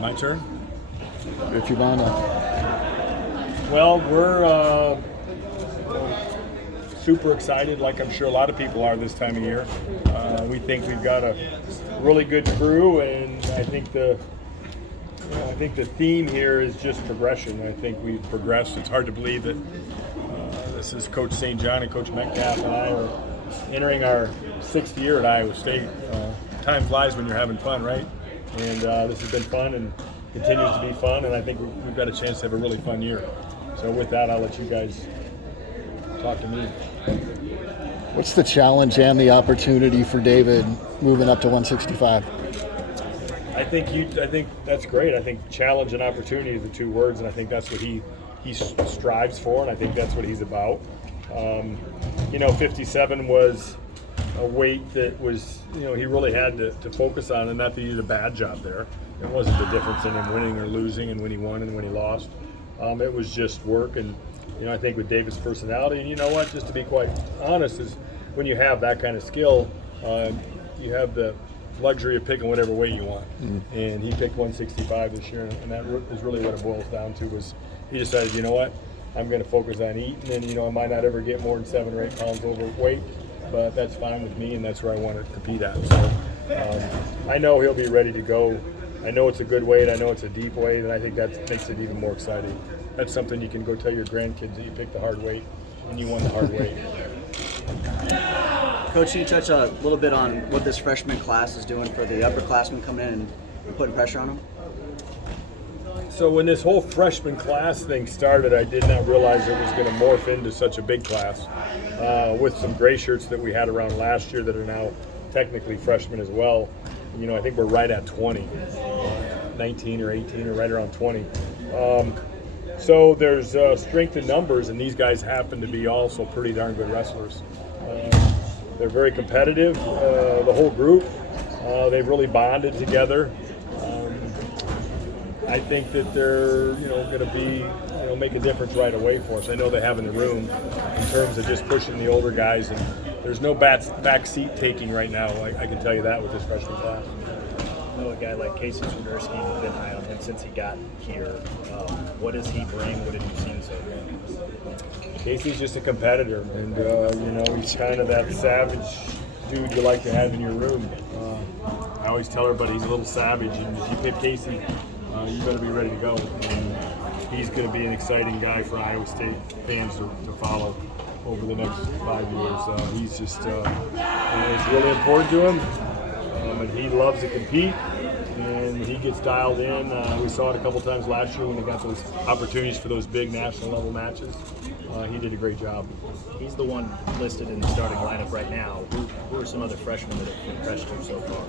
My turn? If you want to. Well, we're super excited, like I'm sure a lot of people are this time of year. We think we've got a really good crew, and I think the theme here is just progression. I think we've progressed. It's hard to believe that this is Coach St. John and Coach Metcalf and I are entering our 6th year at Iowa State. Time flies when you're having fun, right? And this has been fun and continues to be fun, and I think we've got a chance to have a really fun year. So with that, I'll let you guys talk to me. What's the challenge and the opportunity for David moving up to 165? I think that's great. I think challenge and opportunity are the two words, and I think that's what he strives for, and I think that's what he's about. 57 was a weight that was, he really had to focus on, and not that he did a bad job there. It wasn't the difference in him winning or losing and when he won and when he lost. It was just work, and I think with David's personality, and just to be quite honest, is when you have that kind of skill, you have the luxury of picking whatever weight you want. And he picked 165 this year, and that is really what it boils down to. Was he decided, I'm going to focus on eating, and I might not ever get more than 7 or 8 pounds overweight, but that's fine with me, and that's where I want to compete at. So I know he'll be ready to go. I know it's a good weight. I know it's a deep weight, and I think that makes it even more exciting. That's something you can go tell your grandkids that you picked the hard weight and you won the hard weight. Coach, can you touch a little bit on what this freshman class is doing for the upperclassmen coming in and putting pressure on them? So when this whole freshman class thing started, I did not realize it was going to morph into such a big class with some gray shirts that we had around last year that are now technically freshmen as well. I think we're right at 20, 19 or 18 or right around 20. So there's strength in numbers, and these guys happen to be also pretty darn good wrestlers. They're very competitive, the whole group. They've really bonded together. I think that they're, going to be, make a difference right away for us. I know they have in the room in terms of just pushing the older guys, and there's no back seat taking right now. I can tell you that with this freshman class. I know a guy like Casey Swiderski, you've been high on him since he got here. What does he bring? What have you seen so far? Casey's just a competitor, and he's kind of that savage dude you like to have in your room. I always tell everybody he's a little savage, and if you pick Casey, you better be ready to go. And he's going to be an exciting guy for Iowa State fans to follow over the next 5 years. He's just, it's really important to him, and he loves to compete, and he gets dialed in. We saw it a couple times last year when they got those opportunities for those big national level matches. He did a great job. He's the one listed in the starting lineup right now. Who are some other freshmen that have impressed you so far?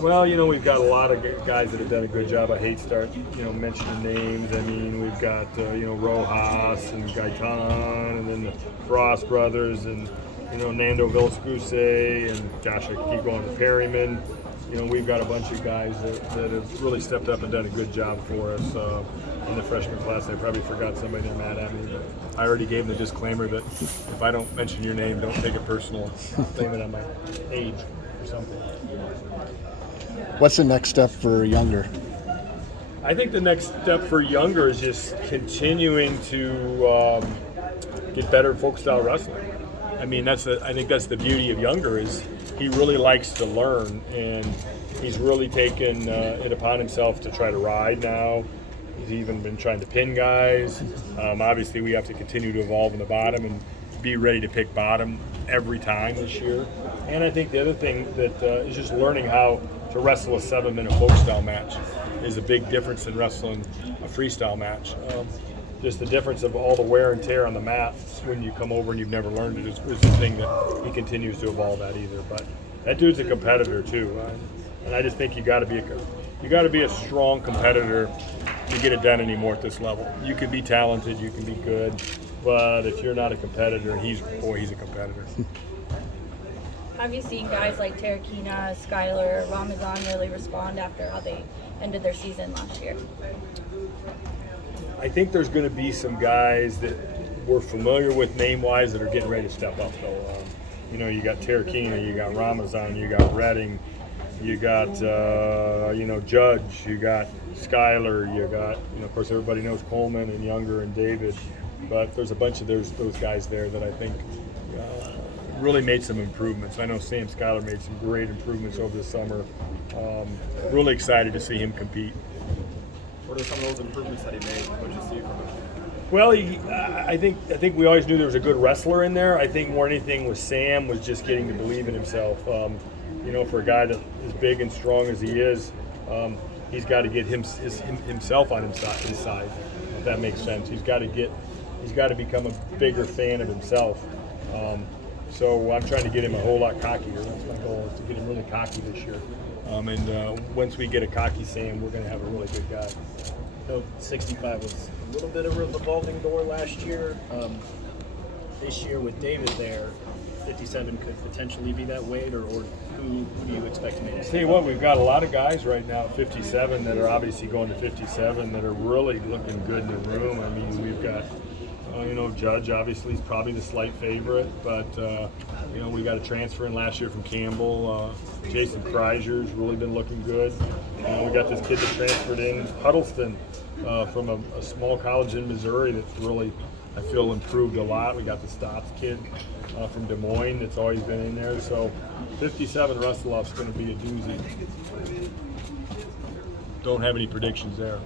Well, we've got a lot of guys that have done a good job. I hate mentioning names. I mean, we've got, Rojas and Gaitan, and then the Frost brothers, and, Nando Villascuse, and gosh, I keep going to Perryman. We've got a bunch of guys that have really stepped up and done a good job for us in the freshman class. I probably forgot somebody, they're mad at me, but I already gave them the disclaimer that if I don't mention your name, don't take it personal. Blame it on my age or something. What's the next step for Younger? I think the next step for Younger is just continuing to get better at folk style wrestling. I mean, I think that's the beauty of Younger, is he really likes to learn, and he's really taken it upon himself to try to ride now. He's even been trying to pin guys. Obviously, we have to continue to evolve in the bottom and be ready to pick bottom every time this year. And I think the other thing that is just learning how to wrestle a 7-minute folk style match is a big difference in wrestling a freestyle match. Just the difference of all the wear and tear on the mat when you come over and you've never learned it is the thing that he continues to evolve at either. But that dude's a competitor too, and I just think you got to be a strong competitor to get it done anymore at this level. You can be talented, you can be good, but if you're not a competitor, he's a competitor. Have you seen guys like Tarakina, Skylar, Ramazan really respond after how they ended their season last year? I think there's going to be some guys that we're familiar with name-wise that are getting ready to step up. So, you got Tarakina, you got Ramazan, you got Redding, You got Judge. You got Skyler. You got of course everybody knows Coleman and Younger and David, but there's a bunch of those guys there that I think really made some improvements. I know Sam Skyler made some great improvements over the summer. Really excited to see him compete. What are some of those improvements that he made? What did you see from him? Well, I think we always knew there was a good wrestler in there. I think more than anything with Sam was just getting to believe in himself. For a guy that is big and strong as he is, he's got to get himself on his side, if that makes sense. He's got to become a bigger fan of himself. So I'm trying to get him a whole lot cockier. That's my goal, is to get him really cocky this year. Once we get a cocky Sam, we're going to have a really good guy. So 65 was a little bit of a revolving door last year. This year with David there, 57 could potentially be that weight, or who do you expect to make it? Tell you what, we've got a lot of guys right now at 57 that are obviously going to 57 that are really looking good in the room. I mean, we've got, Judge obviously is probably the slight favorite, but we got a transfer in last year from Campbell. Jason Kreiser's really been looking good. We got this kid that transferred in, Huddleston, from a small college in Missouri that's really, I feel, improved a lot. We got the Stotts kid from Des Moines that's always been in there. So 57 Wrestleoff's going to be a doozy. Don't have any predictions there.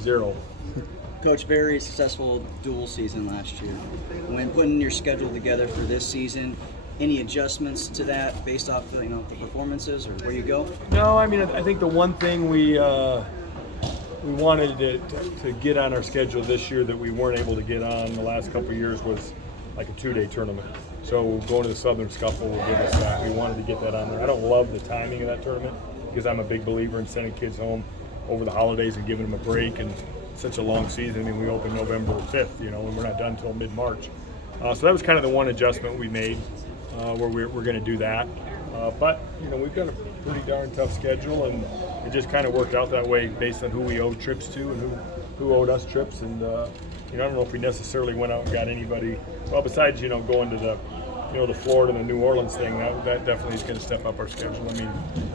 Zero. Coach, very successful dual season last year. When putting your schedule together for this season, any adjustments to that based off the performances or where you go? No, I mean, I think the one thing we wanted to get on our schedule this year that we weren't able to get on the last couple of years was like a 2-day tournament. So going to the Southern Scuffle will give us that. We wanted to get that on there. I don't love the timing of that tournament because I'm a big believer in sending kids home over the holidays and giving them a break, and such a long season. I mean, we open November 5th, and we're not done until mid-March. So that was kind of the one adjustment we made, where we're going to do that. But we've got a pretty darn tough schedule, and it just kind of worked out that way based on who we owed trips to and who owed us trips. And I don't know if we necessarily went out and got anybody. Well, besides going to the Florida and the New Orleans thing, that definitely is going to step up our schedule. I mean,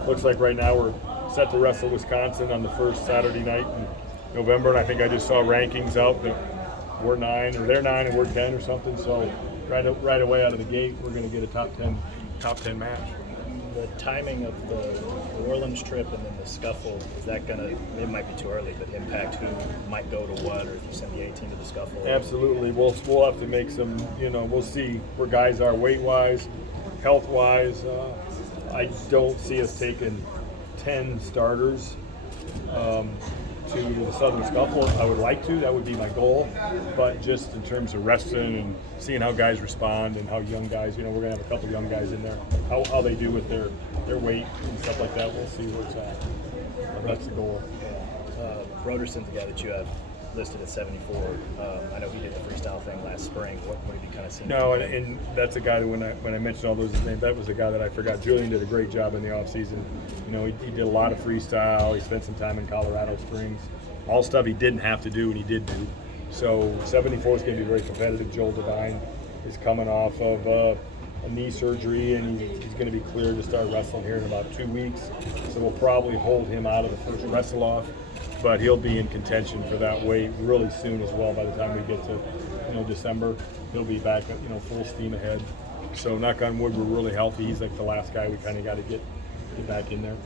looks like right now we're set to wrestle Wisconsin on the first Saturday night in November, and I think I just saw rankings out that we're 9 or they're 9 and we're 10 or something. So right away out of the gate, we're going to get a top 10 match. The timing of the New Orleans trip and then the Scuffle, is that going to, it might be too early, but impact who might go to what, or if you send the 18 to the Scuffle? Absolutely. We'll have to make some, we'll see where guys are weight-wise, health-wise. I don't see us taking 10 starters to the Southern Scuffle. I would like to. That would be my goal. But just in terms of resting and seeing how guys respond and how young guys, we're going to have a couple young guys in there, how they do with their weight and stuff like that. We'll see where it's at. But that's the goal. Broderson's the guy that you have listed at 74. I know he did the freestyle thing last spring. What have you kind of seen? No, and that's a guy that when I mentioned all those names, that was a guy that I forgot. Julian did a great job in the offseason. He did a lot of freestyle. He spent some time in Colorado Springs. All stuff he didn't have to do, and he did do. So 74 is going to be very competitive. Joel Devine is coming off of a knee surgery, and he's going to be cleared to start wrestling here in about 2 weeks. So we'll probably hold him out of the first wrestle-off, but he'll be in contention for that weight really soon as well. By the time we get to December, he'll be back at full steam ahead. So knock on wood, we're really healthy. He's like the last guy we kind of got to get back in there.